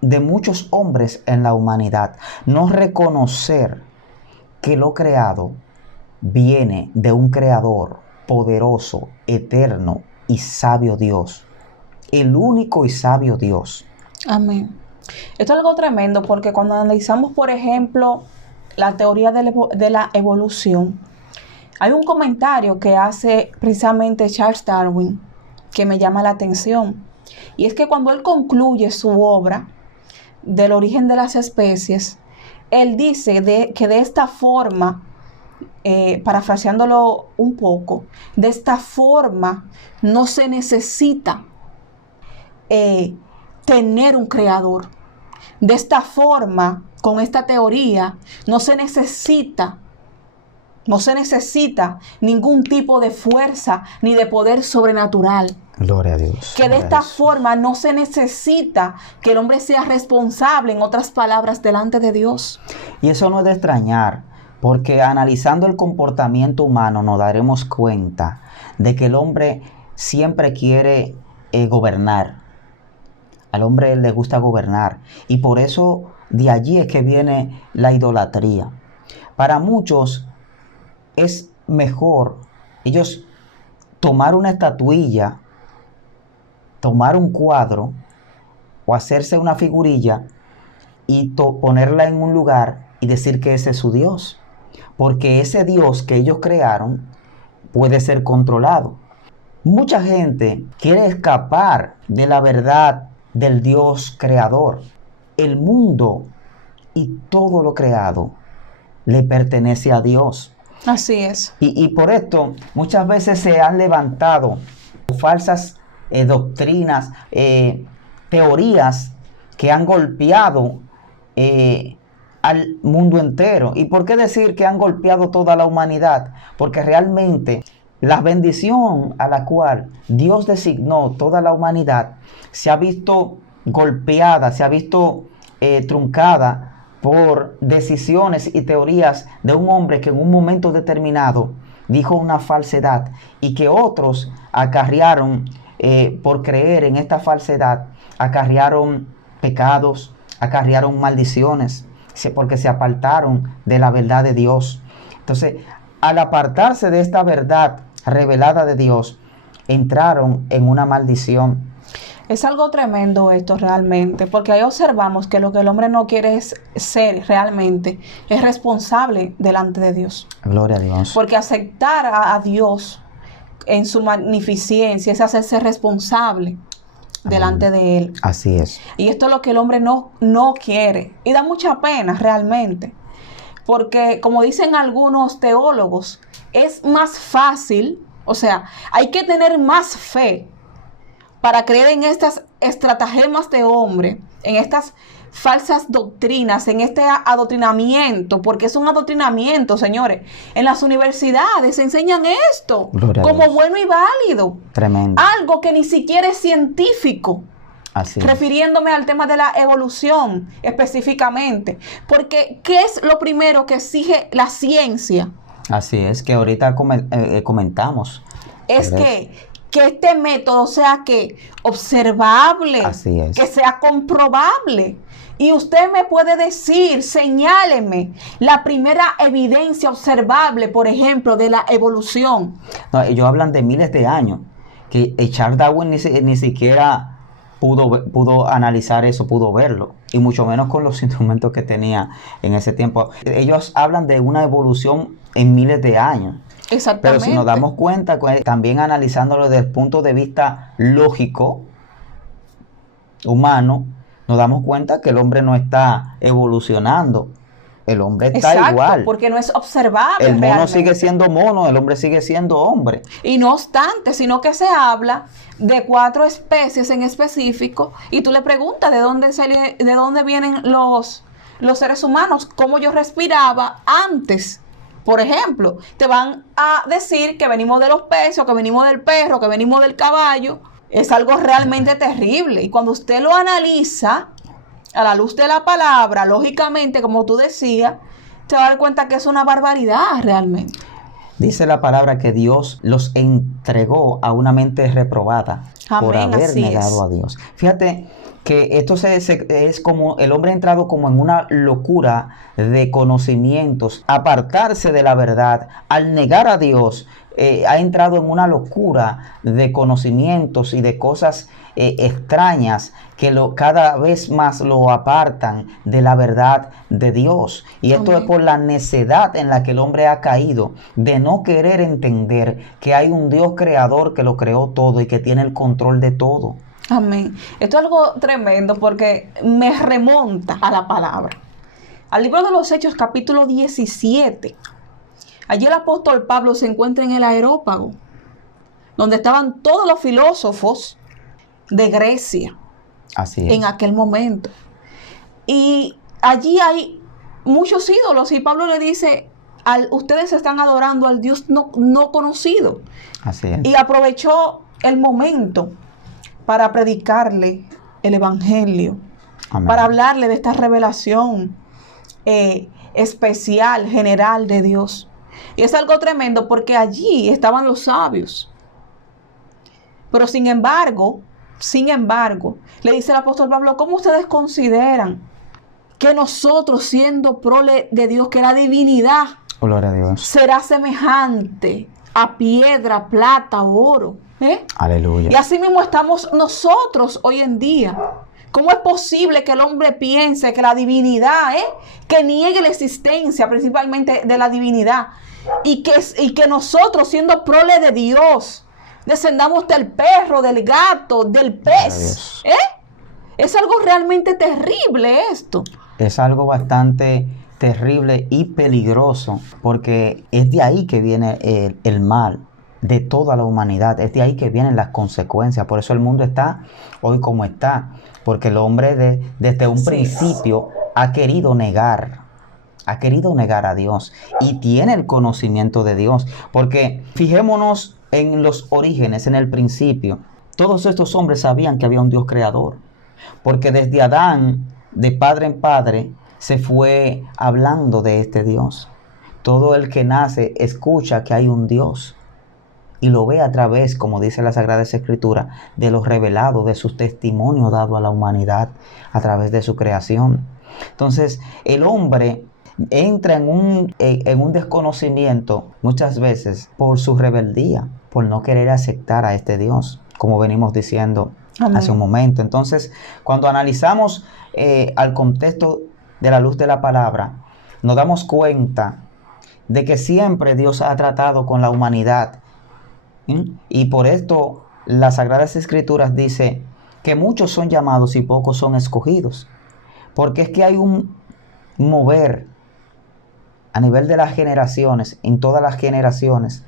de muchos hombres en la humanidad, no reconocer que lo creado viene de un creador poderoso, eterno y sabio Dios, el único y sabio Dios. Amén. Esto es algo tremendo porque cuando analizamos, por ejemplo, la teoría de la evolución, hay un comentario que hace precisamente Charles Darwin que me llama la atención. Y es que cuando él concluye su obra del origen de las especies, él dice que de esta forma, parafraseándolo un poco, de esta forma no se necesita tener un creador. De esta forma, con esta teoría, no se necesita ningún tipo de fuerza ni de poder sobrenatural. Gloria a Dios. Que de esta forma no se necesita que el hombre sea responsable, en otras palabras, delante de Dios. Y eso no es de extrañar, porque analizando el comportamiento humano nos daremos cuenta de que el hombre siempre quiere gobernar. Al hombre le gusta gobernar. Y por eso de allí es que viene la idolatría. Para muchos es mejor ellos tomar una estatuilla, tomar un cuadro o hacerse una figurilla y ponerla en un lugar y decir que ese es su Dios. Porque ese Dios que ellos crearon puede ser controlado. Mucha gente quiere escapar de la verdad del Dios creador. El mundo y todo lo creado le pertenece a Dios. Así es. Y por esto muchas veces se han levantado falsas doctrinas, teorías que han golpeado al mundo entero. ¿Y por qué decir que han golpeado toda la humanidad? Porque realmente la bendición a la cual Dios designó toda la humanidad se ha visto golpeada, se ha visto truncada por decisiones y teorías de un hombre que en un momento determinado dijo una falsedad y que otros acarrearon, por creer en esta falsedad, acarrearon pecados, acarrearon maldiciones, porque se apartaron de la verdad de Dios. Entonces, al apartarse de esta verdad revelada de Dios, entraron en una maldición. Es algo tremendo esto realmente, porque ahí observamos que lo que el hombre no quiere es ser realmente, es responsable delante de Dios. Gloria a Dios. Porque aceptar a Dios en su magnificencia es hacerse responsable delante de Él. Así es. Y esto es lo que el hombre no quiere. Y da mucha pena realmente. Porque como dicen algunos teólogos, es más fácil, o sea, hay que tener más fe para creer en estas estratagemas de hombre, en estas falsas doctrinas, en este adoctrinamiento, porque es un adoctrinamiento, señores. En las universidades se enseñan esto como bueno y válido. Tremendo. Algo que ni siquiera es científico. Así es. Refiriéndome al tema de la evolución específicamente. Porque, ¿qué es lo primero que exige la ciencia? Así es, que ahorita comentamos. Es que este método sea que observable, así es, que sea comprobable. Y usted me puede decir, señáleme la primera evidencia observable, por ejemplo, de la evolución. No, ellos hablan de miles de años, que Charles Darwin ni siquiera pudo analizar eso, pudo verlo, y mucho menos con los instrumentos que tenía en ese tiempo. Ellos hablan de una evolución en miles de años. Exactamente. Pero si nos damos cuenta, también analizándolo desde el punto de vista lógico, humano, nos damos cuenta que el hombre no está evolucionando. El hombre está igual. Porque no es observable. El mono sigue siendo mono, el hombre sigue siendo hombre. Y no obstante, sino que se habla de 4 especies en específico y tú le preguntas de dónde vienen los seres humanos, cómo yo respiraba antes. Por ejemplo, te van a decir que venimos de los peces, o que venimos del perro, que venimos del caballo. Es algo realmente terrible. Y cuando usted lo analiza a la luz de la palabra, lógicamente, como tú decías, te vas a dar cuenta que es una barbaridad realmente. Dice la palabra que Dios los entregó a una mente reprobada. Amén, por haber negado a Dios. Fíjate que esto es como el hombre ha entrado como en una locura de conocimientos, apartarse de la verdad, al negar a Dios, ha entrado en una locura de conocimientos y de cosas extrañas que cada vez más lo apartan de la verdad de Dios. Y esto es por la necedad en la que el hombre ha caído, de no querer entender que hay un Dios creador que lo creó todo y que tiene el control de todo. Amén. Esto es algo tremendo porque me remonta a la palabra. Al libro de los Hechos, capítulo 17. Allí el apóstol Pablo se encuentra en el Areópago, donde estaban todos los filósofos de Grecia. Así es. En aquel momento. Y allí hay muchos ídolos y Pablo le dice, ustedes están adorando al Dios no conocido. Así es. Y aprovechó el momento para predicarle el evangelio. Amén. Para hablarle de esta revelación especial, general de Dios. Y es algo tremendo porque allí estaban los sabios. Pero sin embargo, le dice el apóstol Pablo, ¿cómo ustedes consideran que nosotros, siendo prole de Dios, que la divinidad gloria a Dios, será semejante a piedra, plata, oro? Aleluya. Y así mismo estamos nosotros hoy en día. ¿Cómo es posible que el hombre piense que la divinidad, que niegue la existencia principalmente de la divinidad, y que nosotros, siendo prole de Dios, descendamos del perro, del gato, del pez? Es algo realmente terrible esto. Es algo bastante terrible y peligroso, porque es de ahí que viene el mal de toda la humanidad. Es de ahí que vienen las consecuencias. Por eso el mundo está hoy como está, porque el hombre desde un principio ha querido negar a Dios y tiene el conocimiento de Dios. Porque fijémonos en los orígenes, en el principio. Todos estos hombres sabían que había un Dios creador, porque desde Adán, de padre en padre, se fue hablando de este Dios. todo el que nace escucha que hay un Dios y lo ve a través, como dice la Sagrada Escritura, de lo revelado, de su testimonio dado a la humanidad a través de su creación. Entonces, el hombre entra en un desconocimiento muchas veces por su rebeldía, por no querer aceptar a este Dios, como venimos diciendo hace un momento. Entonces, cuando analizamos al contexto de la luz de la palabra, nos damos cuenta de que siempre Dios ha tratado con la humanidad. Y por esto las Sagradas Escrituras dice que muchos son llamados y pocos son escogidos. Porque es que hay un mover a nivel de las generaciones, en todas las generaciones,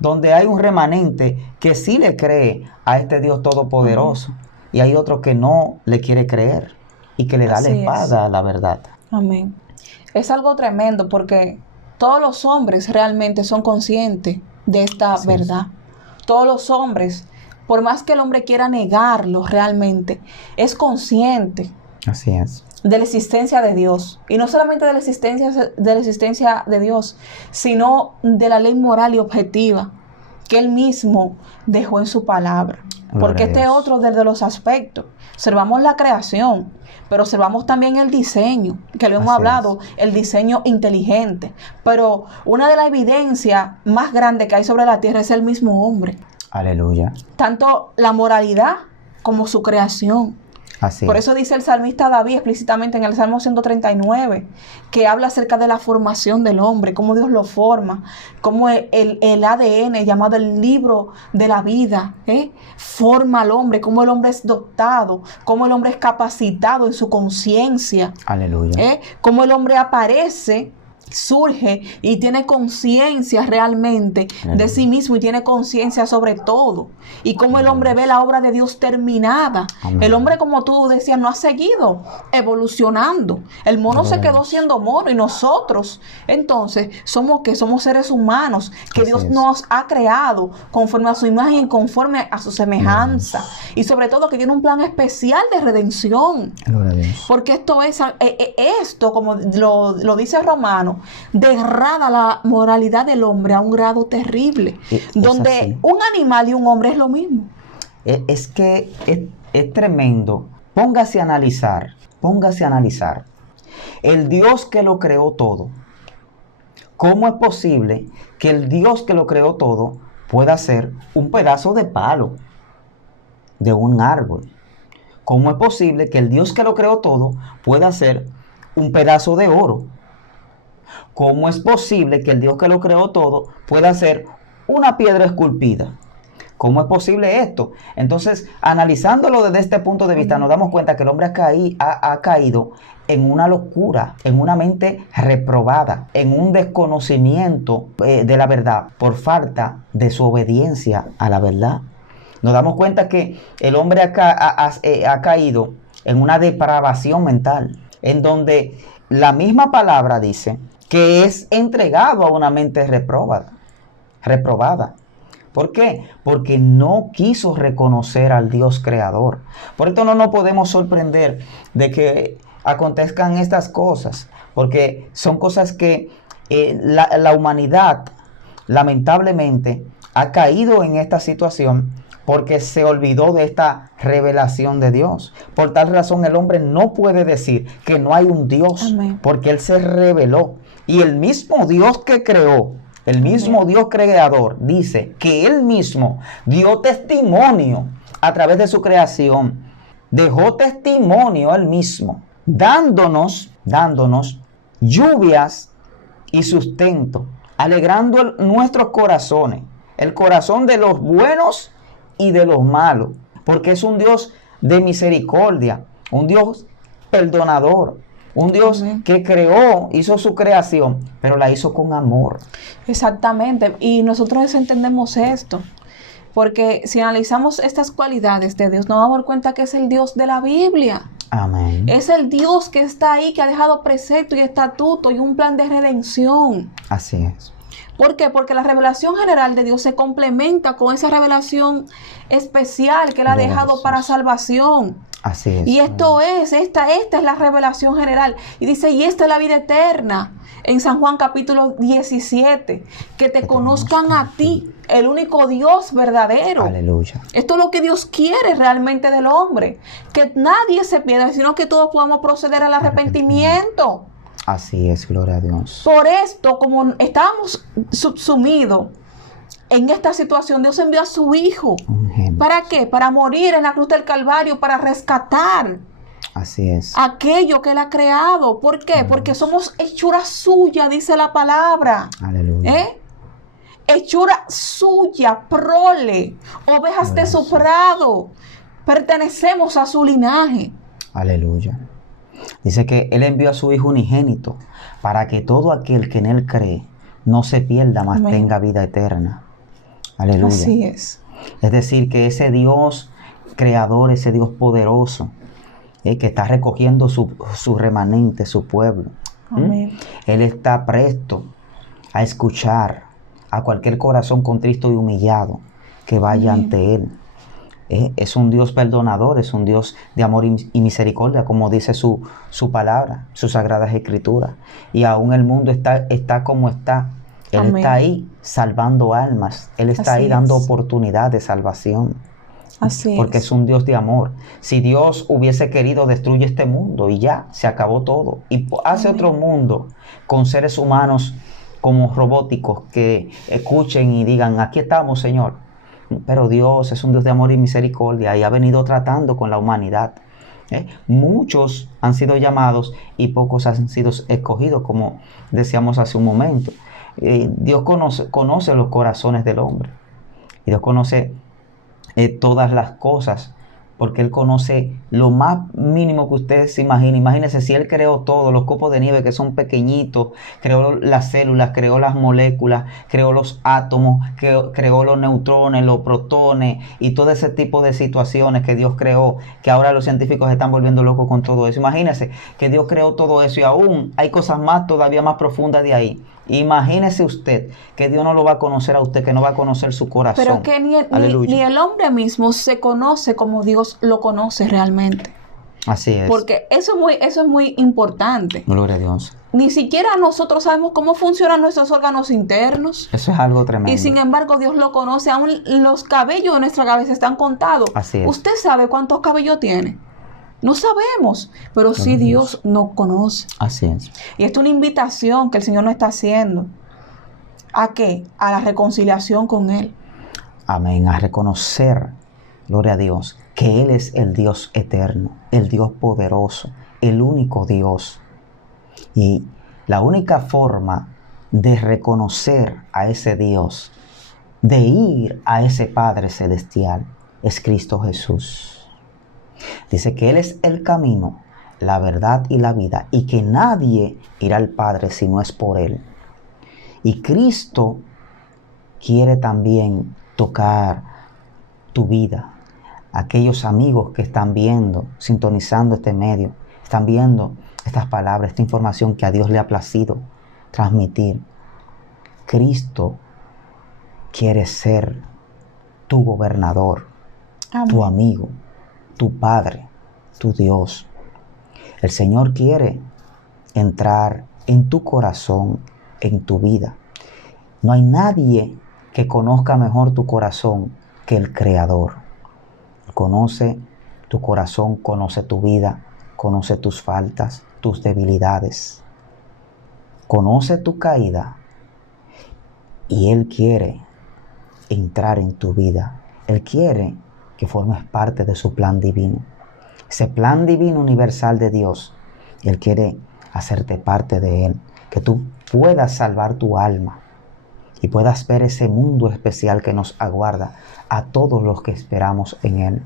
donde hay un remanente que sí le cree a este Dios todopoderoso. Y hay otro que no le quiere creer y que le da la espada a la verdad. Amén. Es algo tremendo porque todos los hombres realmente son conscientes de esta verdad. Todos los hombres, por más que el hombre quiera negarlo realmente, es consciente. Así es. De la existencia de Dios. Y no solamente de la existencia de Dios, sino de la ley moral y objetiva que Él mismo dejó en su palabra. Porque este es otro de los aspectos. Observamos la creación, pero observamos también el diseño, que lo hemos hablado, el diseño inteligente. Pero una de las evidencias más grandes que hay sobre la tierra es el mismo hombre. Aleluya. Tanto la moralidad como su creación. Por eso dice el salmista David explícitamente en el Salmo 139, que habla acerca de la formación del hombre, cómo Dios lo forma, cómo el ADN, llamado el libro de la vida, forma al hombre, cómo el hombre es dotado, cómo el hombre es capacitado en su conciencia. Aleluya. Cómo el hombre aparece, surge y tiene conciencia realmente de sí mismo y tiene conciencia sobre todo. Y cómo el hombre ve la obra de Dios terminada. Amén. El hombre, como tú decías, no ha seguido evolucionando. El mono se quedó siendo mono y nosotros, entonces, somos seres humanos que Dios nos ha creado conforme a su imagen y conforme a su semejanza. Y sobre todo que tiene un plan especial de redención. Porque esto, como lo dice Romano, degrada la moralidad del hombre a un grado terrible, donde así. Un animal y un hombre es lo mismo. Es que es tremendo. Póngase a analizar. El Dios que lo creó todo. ¿Cómo es posible que el Dios que lo creó todo pueda ser un pedazo de palo de un árbol? ¿Cómo es posible que el Dios que lo creó todo pueda ser un pedazo de oro? ¿Cómo es posible que el Dios que lo creó todo pueda ser una piedra esculpida? ¿Cómo es posible esto? Entonces, analizándolo desde este punto de vista, nos damos cuenta que el hombre ha caído en una locura, en una mente reprobada, en un desconocimiento de la verdad por falta de su obediencia a la verdad. Nos damos cuenta que el hombre ha caído en una depravación mental, en donde la misma palabra dice que es entregado a una mente reprobada. ¿Por qué? Porque no quiso reconocer al Dios creador. Por esto no nos podemos sorprender de que acontezcan estas cosas, porque son cosas que la humanidad lamentablemente ha caído en esta situación porque se olvidó de esta revelación de Dios. Por tal razón el hombre no puede decir que no hay un Dios. Amén. Porque Él se reveló. Y el mismo Dios que creó, el mismo Dios creador, dice que Él mismo dio testimonio a través de su creación. Dejó testimonio Él mismo, dándonos lluvias y sustento, alegrando nuestros corazones, el corazón de los buenos y de los malos, porque es un Dios de misericordia, un Dios perdonador, un Dios que creó, hizo su creación, pero la hizo con amor. Exactamente, y nosotros entendemos esto, porque si analizamos estas cualidades de Dios, nos vamos a dar cuenta que es el Dios de la Biblia. Amén. Es el Dios que está ahí, que ha dejado preceptos y estatutos y un plan de redención. Así es. ¿Por qué? Porque la revelación general de Dios se complementa con esa revelación especial que Él ha Gloria a dejado Jesús. para salvación. Así es. Y esta es la revelación general. Y dice, y esta es la vida eterna. En San Juan capítulo 17, que te conozcan a ti, el único Dios verdadero. Aleluya. Esto es lo que Dios quiere realmente del hombre. Que nadie se pierda, sino que todos podamos proceder al arrepentimiento. Así es, gloria a Dios. Por esto, como estábamos subsumidos en esta situación, Dios envió a su Hijo. ¿Para qué? Para morir en la cruz del Calvario, para rescatar Así es. aquello que Él ha creado. ¿Por qué? Porque somos hechura suya, dice la palabra. Aleluya. Hechura suya, prole, ovejas de su prado. Pertenecemos a su linaje. Aleluya. Dice que Él envió a su Hijo unigénito para que todo aquel que en Él cree no se pierda, mas Amén. tenga vida eterna. Aleluya. Así es. Es decir, que ese Dios creador, ese Dios poderoso, que está recogiendo su remanente, su pueblo. Amén. Él está presto a escuchar a cualquier corazón contristo y humillado que vaya Amén. ante Él. Es un Dios perdonador, es un Dios de amor y misericordia, como dice su palabra, sus sagradas escrituras. Y aún el mundo está como está. Él Amén. está ahí salvando almas. Él está Así ahí dando es. oportunidad de salvación. Así Porque es un Dios de amor. Si Dios hubiese querido, destruye este mundo y ya, se acabó todo. Y hace Amén. otro mundo con seres humanos como robóticos que escuchen y digan, aquí estamos, Señor. Pero Dios es un Dios de amor y misericordia y ha venido tratando con la humanidad. Muchos han sido llamados y pocos han sido escogidos, como decíamos hace un momento. Dios conoce los corazones del hombre. Y Dios conoce todas las cosas, porque Él conoce lo más mínimo que usted se imagine. Imagínese si Él creó todo, los copos de nieve que son pequeñitos, creó las células, creó las moléculas, creó los átomos, creó los neutrones, los protones y todo ese tipo de situaciones que Dios creó, que ahora los científicos se están volviendo locos con todo eso. Imagínese que Dios creó todo eso y aún hay cosas más, todavía más profundas de ahí. Imagínese usted que Dios no lo va a conocer a usted, que no va a conocer su corazón. Pero que ni el hombre mismo se conoce como Dios lo conoce realmente. Así es. Porque eso es muy importante. Gloria a Dios. Ni siquiera nosotros sabemos cómo funcionan nuestros órganos internos. Eso es algo tremendo. Y sin embargo Dios lo conoce. Aún los cabellos de nuestra cabeza están contados. Así es. ¿Usted sabe cuántos cabellos tiene? No sabemos, pero sí Dios nos conoce. Así es. Y esta es una invitación que el Señor nos está haciendo. ¿A qué? A la reconciliación con Él. Amén. A reconocer, gloria a Dios, que Él es el Dios eterno, el Dios poderoso, el único Dios. Y la única forma de reconocer a ese Dios, de ir a ese Padre Celestial, es Cristo Jesús. Dice que Él es el camino, la verdad y la vida, y que nadie irá al Padre si no es por Él. Y Cristo quiere también tocar tu vida. Aquellos amigos que están viendo, sintonizando este medio, están viendo estas palabras, esta información que a Dios le ha placido transmitir. Cristo quiere ser tu gobernador, Amén. tu amigo, tu Padre, tu Dios. El Señor quiere entrar en tu corazón, en tu vida. No hay nadie que conozca mejor tu corazón que el Creador. Conoce tu corazón, conoce tu vida, conoce tus faltas, tus debilidades. Conoce tu caída y Él quiere entrar en tu vida. Él quiere que formes parte de su plan divino. Ese plan divino universal de Dios. Él quiere hacerte parte de Él. Que tú puedas salvar tu alma y puedas ver ese mundo especial que nos aguarda a todos los que esperamos en Él.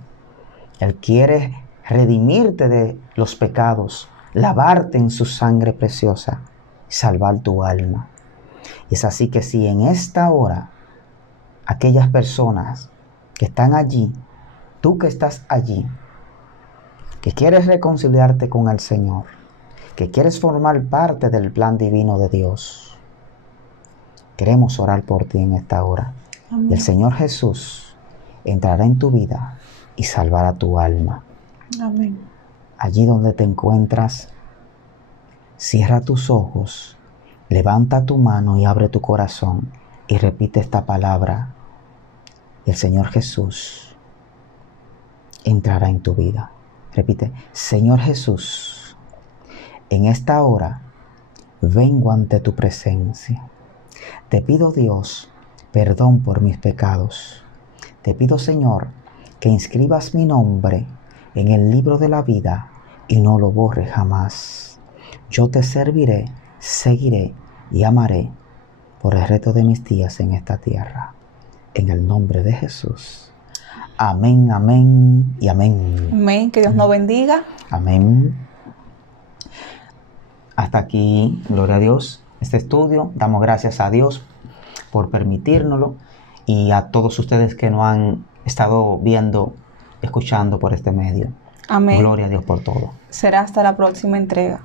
Él quiere redimirte de los pecados, lavarte en su sangre preciosa y salvar tu alma. Es así que si en esta hora aquellas personas que están allí, tú que estás allí, que quieres reconciliarte con el Señor, que quieres formar parte del plan divino de Dios, Queremos orar por ti en esta hora. Amén. Y el Señor Jesús entrará en tu vida y salvará tu alma. Amén. Allí donde te encuentras, cierra tus ojos, levanta tu mano y abre tu corazón y repite esta palabra. El Señor Jesús entrará en tu vida. Repite: Señor Jesús, en esta hora vengo ante tu presencia. Te pido, Dios, perdón por mis pecados. Te pido, Señor, que inscribas mi nombre en el libro de la vida y no lo borres jamás. Yo te serviré, seguiré y amaré por el resto de mis días en esta tierra. En el nombre de Jesús. Amén, amén y amén. Amén. Que Dios nos bendiga. Amén. Hasta aquí, gloria a Dios, este estudio. Damos gracias a Dios por permitírnoslo y a todos ustedes que nos han estado viendo, escuchando por este medio. Amén. Gloria a Dios por todo. Será hasta la próxima entrega.